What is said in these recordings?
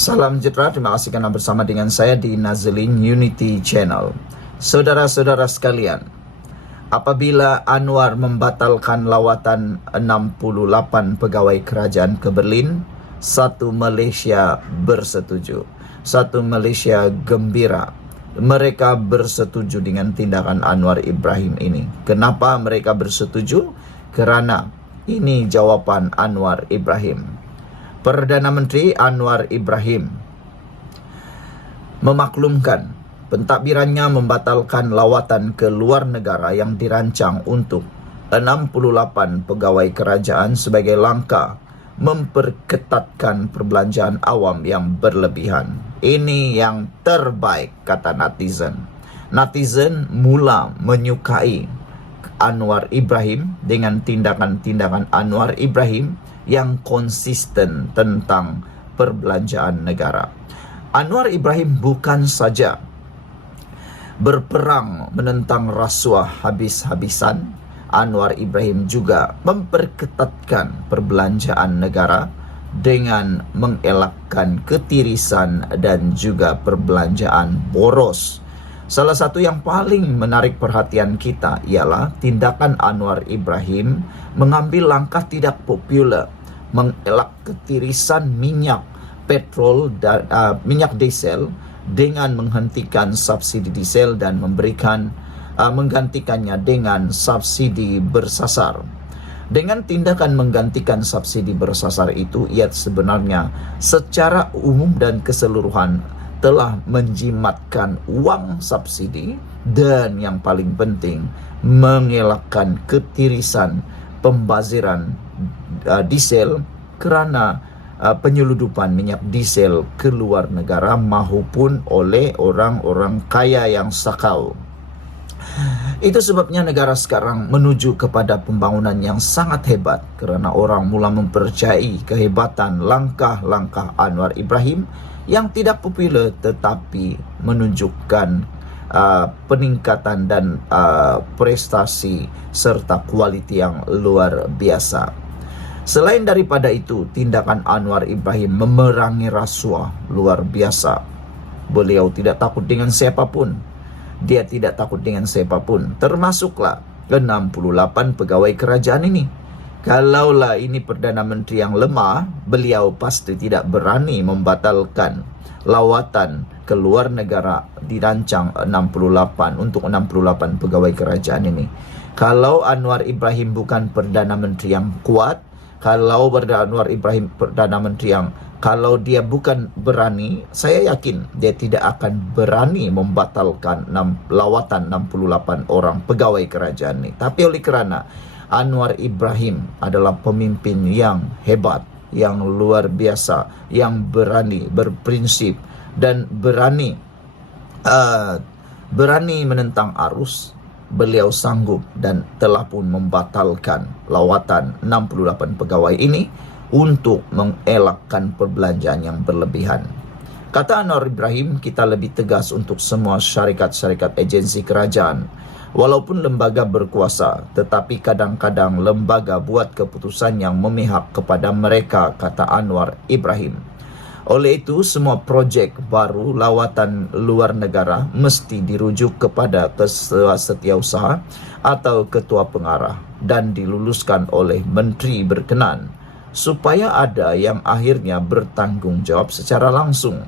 Salam sejahtera, terima kasih karena bersama dengan saya di Nazlin Unity Channel. Saudara-saudara sekalian, apabila Anwar membatalkan lawatan 68 pegawai kerajaan ke Berlin, satu Malaysia bersetuju. Satu Malaysia gembira. Mereka bersetuju dengan tindakan Anwar Ibrahim ini. Kenapa mereka bersetuju? Kerana ini jawapan Anwar Ibrahim. Perdana Menteri Anwar Ibrahim memaklumkan pentadbirannya membatalkan lawatan ke luar negara yang dirancang untuk 68 pegawai kerajaan sebagai langkah memperketatkan perbelanjaan awam yang berlebihan. Ini yang terbaik, kata netizen. Netizen mula menyukai Anwar Ibrahim dengan tindakan-tindakan Anwar Ibrahim yang konsisten tentang perbelanjaan negara. Anwar Ibrahim bukan saja berperang menentang rasuah habis-habisan, Anwar Ibrahim juga memperketatkan perbelanjaan negara dengan mengelakkan ketirisan dan juga perbelanjaan boros. Salah satu yang paling menarik perhatian kita ialah tindakan Anwar Ibrahim mengambil langkah tidak populer, mengelak ketirisan minyak petrol dan minyak diesel dengan menghentikan subsidi diesel dan menggantikannya dengan subsidi bersasar. Dengan tindakan menggantikan subsidi bersasar itu, ia sebenarnya secara umum dan keseluruhan telah menjimatkan uang subsidi dan yang paling penting mengelakkan ketirisan pembaziran diesel kerana penyeludupan minyak diesel ke luar negara maupun oleh orang-orang kaya yang sakau. Itu sebabnya negara sekarang menuju kepada pembangunan yang sangat hebat kerana orang mula mempercayai kehebatan langkah-langkah Anwar Ibrahim yang tidak popular tetapi menunjukkan peningkatan dan prestasi serta kualiti yang luar biasa. Selain daripada itu, tindakan Anwar Ibrahim memerangi rasuah luar biasa. Beliau tidak takut dengan siapapun. Dia tidak takut dengan siapapun, termasuklah 68 pegawai kerajaan ini. Kalaulah ini Perdana Menteri yang lemah, beliau pasti tidak berani membatalkan lawatan ke luar negara dirancang 68 untuk 68 pegawai kerajaan ini. Kalau Anwar Ibrahim bukan Perdana Menteri yang kuat, kalau Anwar Ibrahim Perdana Menteri yang kalau dia bukan berani, saya yakin dia tidak akan berani membatalkan lawatan 68 orang pegawai kerajaan ini. Tapi oleh kerana Anwar Ibrahim adalah pemimpin yang hebat, yang luar biasa, yang berani, berprinsip dan berani menentang arus. Beliau sanggup dan telah pun membatalkan lawatan 68 pegawai ini untuk mengelakkan perbelanjaan yang berlebihan. Kata Anwar Ibrahim, kita lebih tegas untuk semua syarikat-syarikat agensi kerajaan. Walaupun lembaga berkuasa, tetapi kadang-kadang lembaga buat keputusan yang memihak kepada mereka, kata Anwar Ibrahim. Oleh itu, semua projek baru lawatan luar negara mesti dirujuk kepada ketua setiausaha atau ketua pengarah dan diluluskan oleh menteri berkenan supaya ada yang akhirnya bertanggungjawab secara langsung.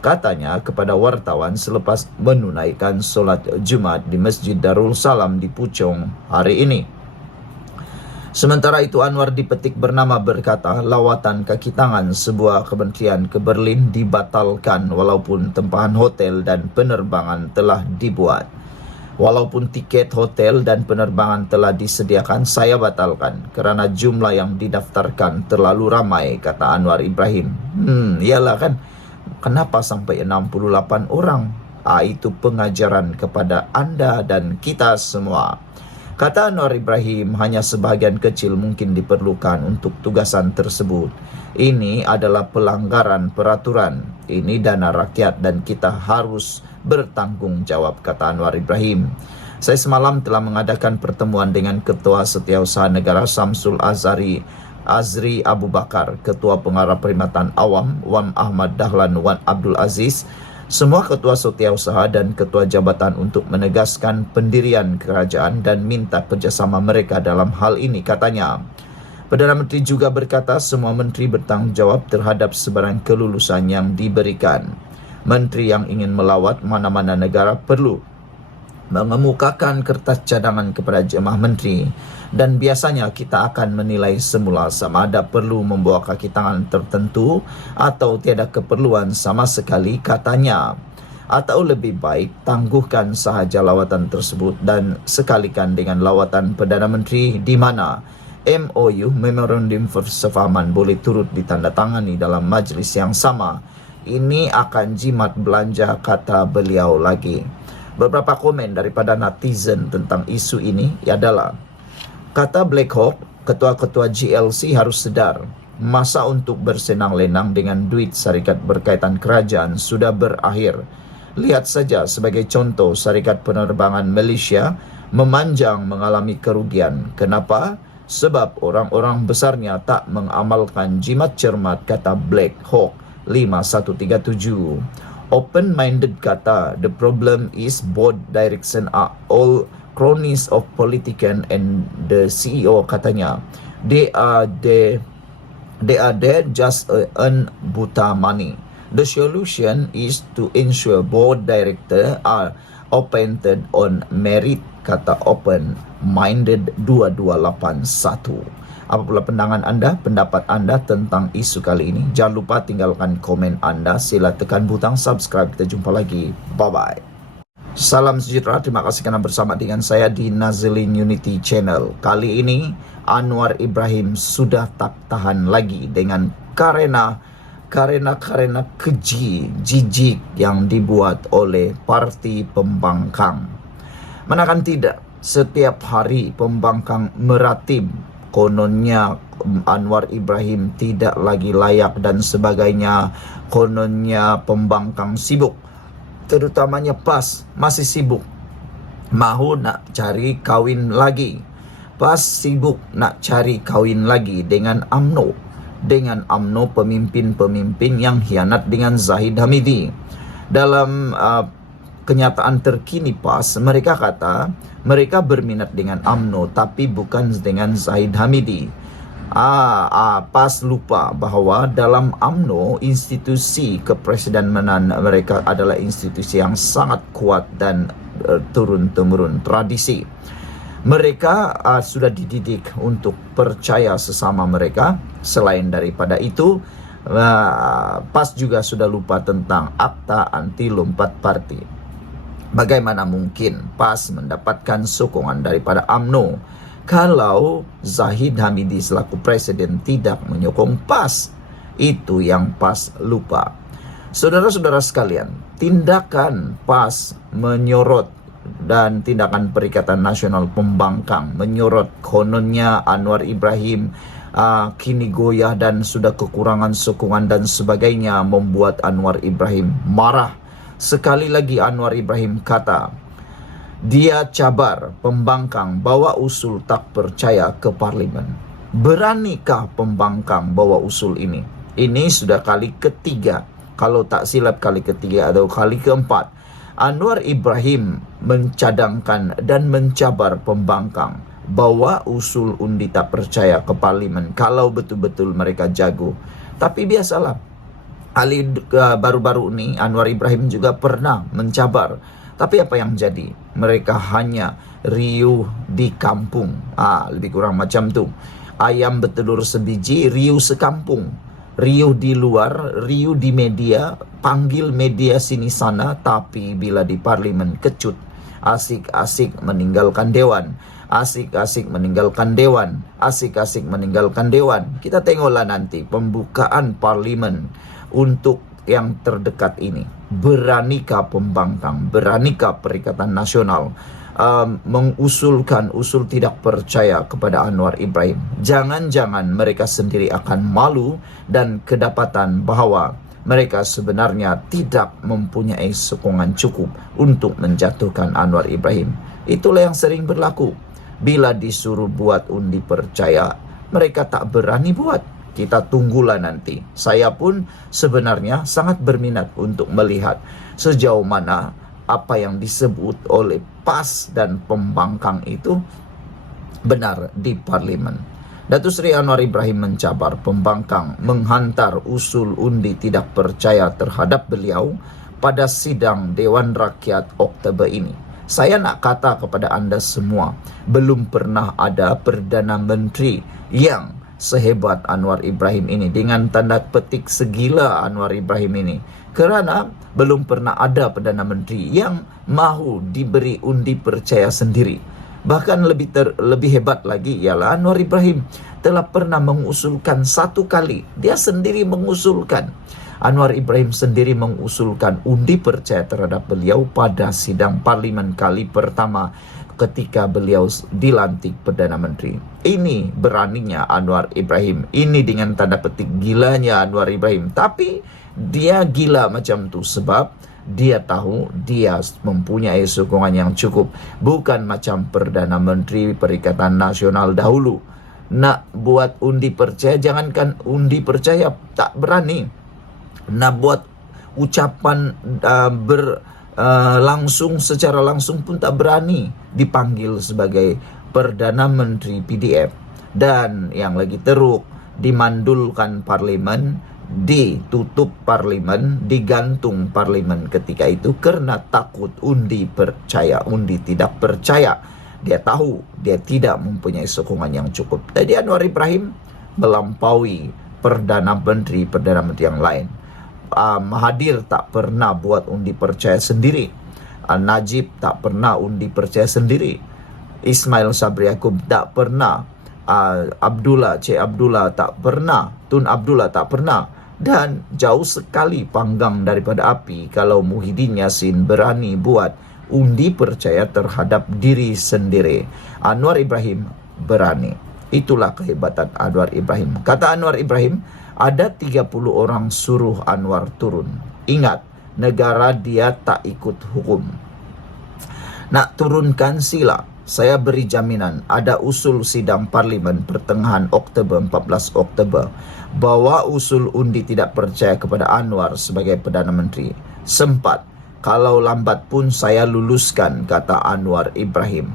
Katanya kepada wartawan selepas menunaikan solat Jumat di Masjid Darul Salam di Puchong hari ini. Sementara itu, Anwar dipetik bernama berkata lawatan kaki tangan sebuah kementerian ke Berlin dibatalkan walaupun tempahan hotel dan penerbangan telah dibuat. Walaupun tiket hotel dan penerbangan telah disediakan, saya batalkan kerana jumlah yang didaftarkan terlalu ramai, kata Anwar Ibrahim. Iyalah kan, kenapa sampai 68 orang? Itu pengajaran kepada anda dan kita semua. Kata Anwar Ibrahim, hanya sebahagian kecil mungkin diperlukan untuk tugasan tersebut. Ini adalah pelanggaran peraturan. Ini dana rakyat dan kita harus bertanggung jawab, kata Anwar Ibrahim. Saya semalam telah mengadakan pertemuan dengan Ketua Setiausaha Negara Samsul Azhari Azri Abu Bakar, Ketua Pengarah Perkhidmatan Awam, Wan Ahmad Dahlan, Wan Abdul Aziz, semua ketua setiausaha dan ketua jabatan untuk menegaskan pendirian kerajaan dan minta kerjasama mereka dalam hal ini, katanya. Perdana Menteri juga berkata semua menteri bertanggungjawab terhadap sebarang kelulusan yang diberikan. Menteri yang ingin melawat mana-mana negara perlu mengemukakan kertas cadangan kepada jemaah menteri, dan biasanya kita akan menilai semula sama ada perlu membawa kaki tangan tertentu atau tiada keperluan sama sekali, katanya. Atau lebih baik tangguhkan sahaja lawatan tersebut dan sekalikan dengan lawatan Perdana Menteri di mana MOU, Memorandum Persefahaman, boleh turut ditandatangani dalam majlis yang sama. Ini akan jimat belanja, kata beliau lagi. Beberapa komen daripada netizen tentang isu ini adalah, kata Black Hawk, ketua-ketua GLC harus sedar, masa untuk bersenang-lenang dengan duit syarikat berkaitan kerajaan sudah berakhir. Lihat saja sebagai contoh syarikat penerbangan Malaysia memanjang mengalami kerugian. Kenapa? Sebab orang-orang besarnya tak mengamalkan jimat cermat, kata Black Hawk 5137. Open-minded kata, the problem is both direction are all cronies of politician and the CEO, katanya. They are there just earn buta money. The solution is to ensure board director are appointed on merit, kata open-minded 2281. Apabila pandangan anda, pendapat anda tentang isu kali ini, jangan lupa tinggalkan komen anda. Sila tekan butang subscribe. Kita jumpa lagi. Bye-bye. Salam sejahtera. Terima kasih kerana bersama dengan saya di Nazilin Unity Channel. Kali ini Anwar Ibrahim sudah tak tahan lagi dengan karena keji, jijik yang dibuat oleh parti pembangkang. Manakan tidak, setiap hari pembangkang meratib. Kononnya Anwar Ibrahim tidak lagi layak dan sebagainya. Kononnya pembangkang sibuk, terutamanya PAS masih sibuk mahu nak cari kawin lagi. PAS sibuk nak cari kawin lagi dengan UMNO, pemimpin-pemimpin yang hianat dengan Zahid Hamidi. Dalam kenyataan terkini PAS, mereka kata mereka berminat dengan UMNO tapi bukan dengan Zahid Hamidi. PAS lupa bahawa dalam UMNO institusi kepresidenan mereka adalah institusi yang sangat kuat dan turun-temurun tradisi. Mereka sudah dididik untuk percaya sesama mereka. Selain daripada itu, PAS juga sudah lupa tentang akta anti lompat parti. Bagaimana mungkin PAS mendapatkan sokongan daripada UMNO kalau Zahid Hamidi selaku presiden tidak menyokong PAS? Itu yang PAS lupa. Saudara-saudara sekalian, tindakan PAS menyorot dan tindakan Perikatan Nasional Pembangkang menyorot kononnya Anwar Ibrahim kini goyah dan sudah kekurangan sokongan dan sebagainya membuat Anwar Ibrahim marah. Sekali lagi Anwar Ibrahim kata dia cabar pembangkang bawa usul tak percaya ke parlimen. Beranikah pembangkang bawa usul ini? Ini sudah kali ketiga, kalau tak silap kali ketiga atau kali keempat, Anwar Ibrahim mencadangkan dan mencabar pembangkang bawa usul undi tak percaya ke parlimen kalau betul-betul mereka jago. Tapi biasalah, baru-baru ini Anwar Ibrahim juga pernah mencabar. Tapi apa yang jadi? Mereka hanya riuh di kampung. Lebih kurang macam tu. Ayam bertelur sebiji, riuh sekampung. Riuh di luar, riuh di media, panggil media sini sana, tapi bila di parlimen kecut. Asik-asik meninggalkan dewan. Asik-asik meninggalkan dewan. Asik-asik meninggalkan dewan. Kita tengoklah nanti pembukaan parlimen untuk yang terdekat ini. Beranikah pembangkang, beranikah Perikatan Nasional mengusulkan usul tidak percaya kepada Anwar Ibrahim? Jangan-jangan mereka sendiri akan malu dan kedapatan bahawa mereka sebenarnya tidak mempunyai sokongan cukup untuk menjatuhkan Anwar Ibrahim. Itulah yang sering berlaku. Bila disuruh buat undi percaya, mereka tak berani buat. Kita tunggulah nanti. Saya pun sebenarnya sangat berminat untuk melihat sejauh mana apa yang disebut oleh PAS dan pembangkang itu benar di parlimen. Datuk Seri Anwar Ibrahim mencabar pembangkang menghantar usul undi tidak percaya terhadap beliau pada sidang Dewan Rakyat Oktober ini. Saya nak kata kepada anda semua, belum pernah ada Perdana Menteri yang sehebat Anwar Ibrahim ini, dengan tanda petik segila Anwar Ibrahim ini, kerana belum pernah ada Perdana Menteri yang mahu diberi undi percaya sendiri. Bahkan lebih hebat lagi ialah Anwar Ibrahim telah pernah mengusulkan satu kali, dia sendiri mengusulkan, Anwar Ibrahim sendiri mengusulkan undi percaya terhadap beliau pada sidang parlimen kali pertama ketika beliau dilantik Perdana Menteri. Ini beraninya Anwar Ibrahim. Ini dengan tanda petik gilanya Anwar Ibrahim. Tapi dia gila macam tu sebab dia tahu dia mempunyai sokongan yang cukup. Bukan macam Perdana Menteri Perikatan Nasional dahulu. Nak buat undi percaya, jangankan undi percaya, tak berani. Nak buat ucapan langsung, secara langsung pun tak berani dipanggil sebagai Perdana Menteri PDF. Dan yang lagi teruk, dimandulkan parlimen, ditutup parlimen, digantung parlimen ketika itu kerana takut undi percaya, undi tidak percaya. Dia tahu dia tidak mempunyai sokongan yang cukup. Jadi Anwar Ibrahim melampaui Perdana Menteri yang lain. Mahathir tak pernah buat undi percaya sendiri. Najib tak pernah undi percaya sendiri. Ismail Sabri Yaakob tak pernah. Cik Abdullah tak pernah. Tun Abdullah tak pernah. Dan jauh sekali panggang daripada api kalau Muhyiddin Yassin berani buat undi percaya terhadap diri sendiri. Anwar Ibrahim berani. Itulah kehebatan Anwar Ibrahim. Kata Anwar Ibrahim, ada 30 orang suruh Anwar turun. Ingat, negara dia tak ikut hukum. Nak turunkan sila. Saya beri jaminan ada usul sidang parlimen pertengahan Oktober, 14 Oktober. Bawa usul undi tidak percaya kepada Anwar sebagai Perdana Menteri. Sempat. Kalau lambat pun saya luluskan, kata Anwar Ibrahim.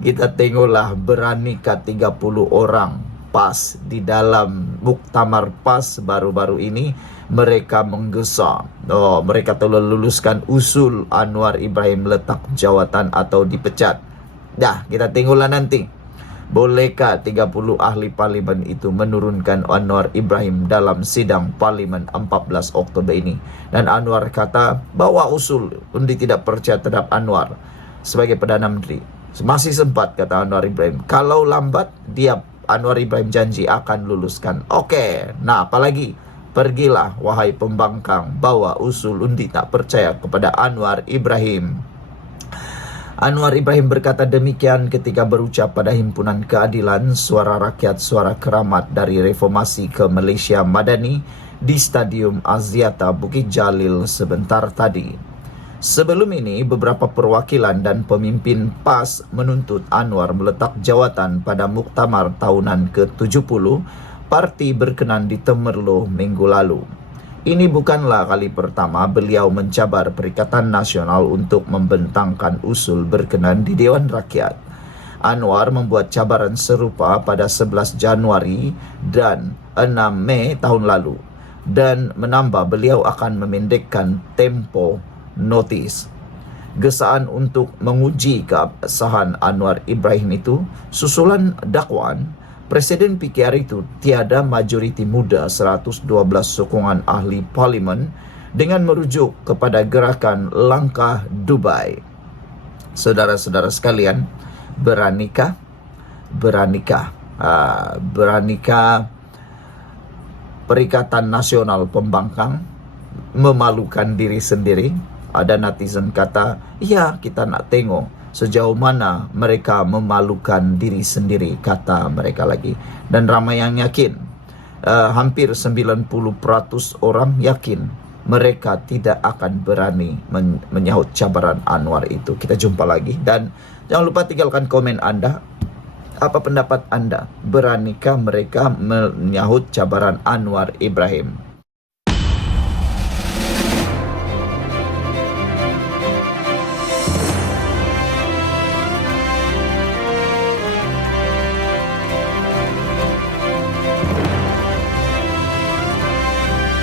Kita tengoklah beranikah 30 orang PAS di dalam muktamar PAS baru-baru ini. Mereka menggesa. Mereka telah luluskan usul Anwar Ibrahim letak jawatan atau dipecat. Dah, kita tengoklah nanti. Bolehkah 30 ahli parlimen itu menurunkan Anwar Ibrahim dalam sidang parlimen 14 Oktober ini? Dan Anwar kata, bawa usul undi tidak percaya terhadap Anwar sebagai Perdana Menteri. Masih sempat, kata Anwar Ibrahim. Kalau lambat, Anwar Ibrahim janji akan luluskan. Okey, nah apalagi? Pergilah wahai pembangkang, bawa usul undi tak percaya kepada Anwar Ibrahim. Anwar Ibrahim berkata demikian ketika berucap pada Himpunan Keadilan Suara Rakyat Suara Keramat dari Reformasi ke Malaysia Madani di Stadium Aziata Bukit Jalil sebentar tadi. Sebelum ini, beberapa perwakilan dan pemimpin PAS menuntut Anwar meletak jawatan pada muktamar tahunan ke-70 parti berkenan di Temerloh minggu lalu. Ini bukanlah kali pertama beliau mencabar Perikatan Nasional untuk membentangkan usul berkenan di Dewan Rakyat. Anwar membuat cabaran serupa pada 11 Januari dan 6 Mei tahun lalu dan menambah beliau akan memendekkan tempo notis. Gesaan untuk menguji keabsahan Anwar Ibrahim itu susulan dakwaan Presiden PKR itu tiada majoriti muda 112 sokongan ahli parlimen dengan merujuk kepada gerakan Langkah Dubai. Saudara-saudara sekalian, beranikah Perikatan Nasional Pembangkang memalukan diri sendiri? Ada netizen kata, ya kita nak tengok sejauh mana mereka memalukan diri sendiri, kata mereka lagi. Dan ramai yang yakin, hampir 90% orang yakin mereka tidak akan berani menyahut cabaran Anwar itu. Kita jumpa lagi dan jangan lupa tinggalkan komen anda. Apa pendapat Anda? Beranikah mereka menyahut cabaran Anwar Ibrahim?